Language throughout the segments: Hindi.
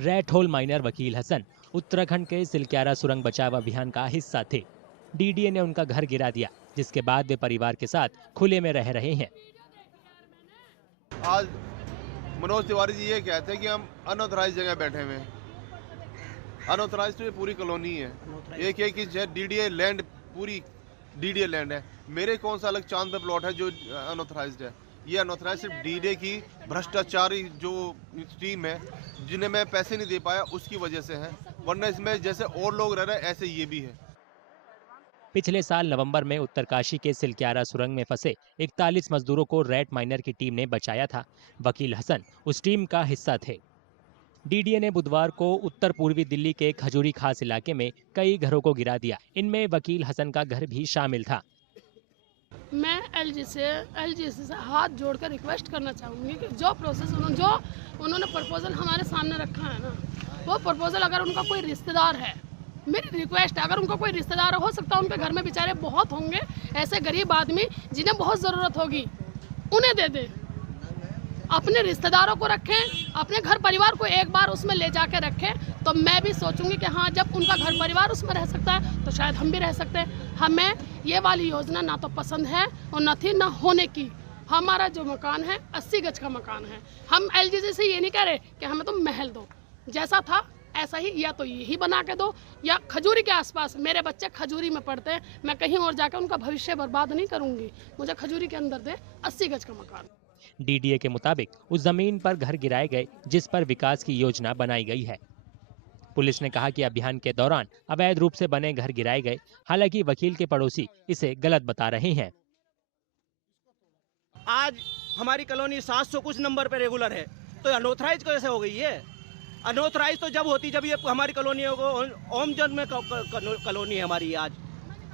रेड होल माइनर वकील हसन उत्तराखंड के सिलक्यारा सुरंग बचाव अभियान का हिस्सा थे। डीडीए ने उनका घर गिरा दिया, जिसके बाद वे परिवार के साथ खुले में रह रहे हैं। आज मनोज तिवारी जी ये कहते हैं कि हम अनऑथराइज जगह बैठे हुए हैं। अनऑथराइज तो ये पूरी कॉलोनी है, एक एक इंच है। डीडीए लैंड पूरी डीडीए लैंड है। मेरे कौन सा अलग चांद पे प्लॉट है जो अनऑथराइज्ड है? ये अनऑथराइज सिर्फ डीडीए की भ्रष्टाचारी जो टीम है, जिन्हें मैं पैसे नहीं दे पाया, उसकी वजह से है। वरना इसमें जैसे और लोग रह रहे हैं ऐसे ये भी है। पिछले साल नवंबर में उत्तरकाशी के सिलक्यारा सुरंग में फंसे 41 मजदूरों को रेड माइनर की टीम ने बचाया था। वकील हसन उस टीम का हिस्सा थे। डीडीए ने बुधवार को उत्तर पूर्वी दिल्ली के खजूरी खास इलाके में कई घरों को गिरा दिया। इनमें वकील हसन का घर भी शामिल था। मैं एलजी से हाथ जोड़कर रिक्वेस्ट करना चाहूँगी कि जो प्रोसेस उन्होंने प्रपोजल हमारे सामने रखा है ना, वो प्रपोजल अगर उनका कोई रिश्तेदार है, मेरी रिक्वेस्ट है, अगर उनका कोई रिश्तेदार हो सकता है, उनके घर में बेचारे बहुत होंगे ऐसे गरीब आदमी जिन्हें बहुत ज़रूरत होगी, उन्हें दे दे। अपने रिश्तेदारों को रखें, अपने घर परिवार को एक बार उसमें ले जाके रखें, तो मैं भी सोचूंगी कि हाँ, जब उनका घर परिवार उसमें रह सकता है तो शायद हम भी रह सकते हैं। हमें ये वाली योजना ना तो पसंद है और न थी ना होने की। हमारा जो मकान है 80 गज का मकान है। हम एलजीसी से ये नहीं कह रहे कि हमें तो महल दो, जैसा था ऐसा ही, या तो यही बना के दो, या खजूरी के आसपास, मेरे बच्चे खजूरी में पढ़ते हैं, मैं कहीं और जाकर उनका भविष्य बर्बाद नहीं करूंगी। मुझे खजूरी के अंदर दे 80 गज का मकान। डीडीए के मुताबिक उस जमीन पर घर गिराए गए जिस पर विकास की योजना बनाई गई है। पुलिस ने कहा कि अभियान के दौरान अवैध रूप से बने घर गिराए गए। हालांकि वकील के पड़ोसी इसे गलत बता रहे हैं। आज हमारी कॉलोनी 700 कुछ नंबर पे रेगुलर है, तो अनऑथराइज कैसे हो गई है? अनऑथराइज तो जब होती जब ये हमारी कॉलोनी को ओम जोन में कॉलोनी है हमारी, आज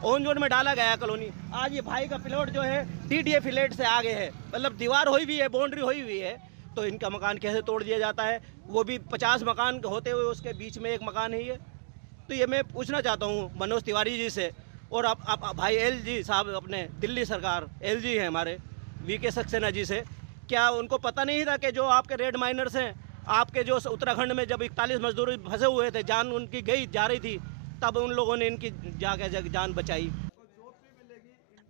ओम जोन में डाला गया कॉलोनी। आज ये भाई का प्लॉट जो है डीडीए फ्लैट से आगे है, मतलब दीवार हुई हुई है, बाउंड्री हुई हुई है, तो इनका मकान कैसे तोड़ दिया जाता है? वो भी 50 मकान होते हुए उसके बीच में एक मकान है ये। तो ये मैं पूछना चाहता हूँ मनोज तिवारी जी से, और आप भाई एलजी साहब, अपने दिल्ली सरकार एलजी है हमारे वीके सक्सेना जी से, क्या उनको पता नहीं था कि जो आपके रेड माइनर्स हैं, आपके जो उत्तराखंड में जब 41 मजदूर फंसे हुए थे, जान उनकी जा रही थी, तब उन लोगों ने इनकी जाके जान बचाई।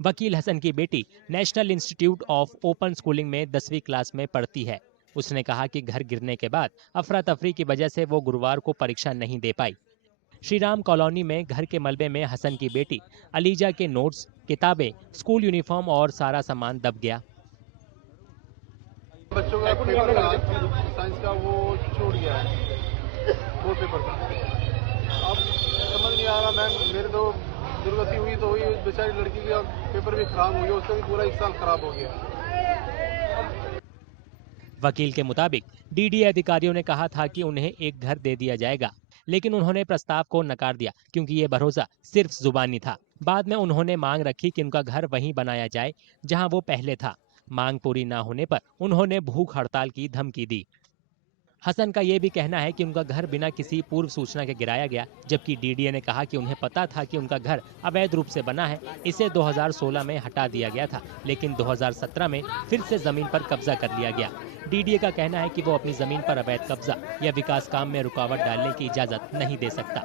वकील हसन की बेटी national institute of open schooling में 10वीं क्लास में पढ़ती है। उसने कहा कि घर गिरने के बाद अफरा तफरी की वजह से वो गुरुवार को परीक्षा नहीं दे पाई। श्रीराम कॉलोनी में घर के मलबे में हसन की बेटी अलीजा के नोट्स, किताबें, स्कूल यूनिफॉर्म और सारा सामान दब गया। बच्चों का पेपर साइंस का वो छूट गया है, वो पेपर था। अब समझ नहीं आ रहा मैम, मेरे तो दुर्गति हुई तो हुई, बेचारी लड़की का पेपर भी खराब हो गया, उसका भी पूरा 1 साल खराब हो गया। वकील के मुताबिक डीडीए अधिकारियों ने कहा था कि उन्हें एक घर दे दिया जाएगा, लेकिन उन्होंने प्रस्ताव को नकार दिया क्योंकि ये भरोसा सिर्फ जुबानी था। बाद में उन्होंने मांग रखी कि उनका घर वहीं बनाया जाए जहां वो पहले था। मांग पूरी न होने पर उन्होंने भूख हड़ताल की धमकी दी। हसन का ये भी कहना है कि उनका घर बिना किसी पूर्व सूचना के गिराया गया, जबकि डीडीए ने कहा कि उन्हें पता था कि उनका घर अवैध रूप से बना है। इसे 2016 में हटा दिया गया था, लेकिन 2017 में फिर से जमीन पर कब्जा कर लिया गया। डीडीए का कहना है कि वो अपनी जमीन पर अवैध कब्जा या विकास काम में रुकावट डालने की इजाजत नहीं दे सकता।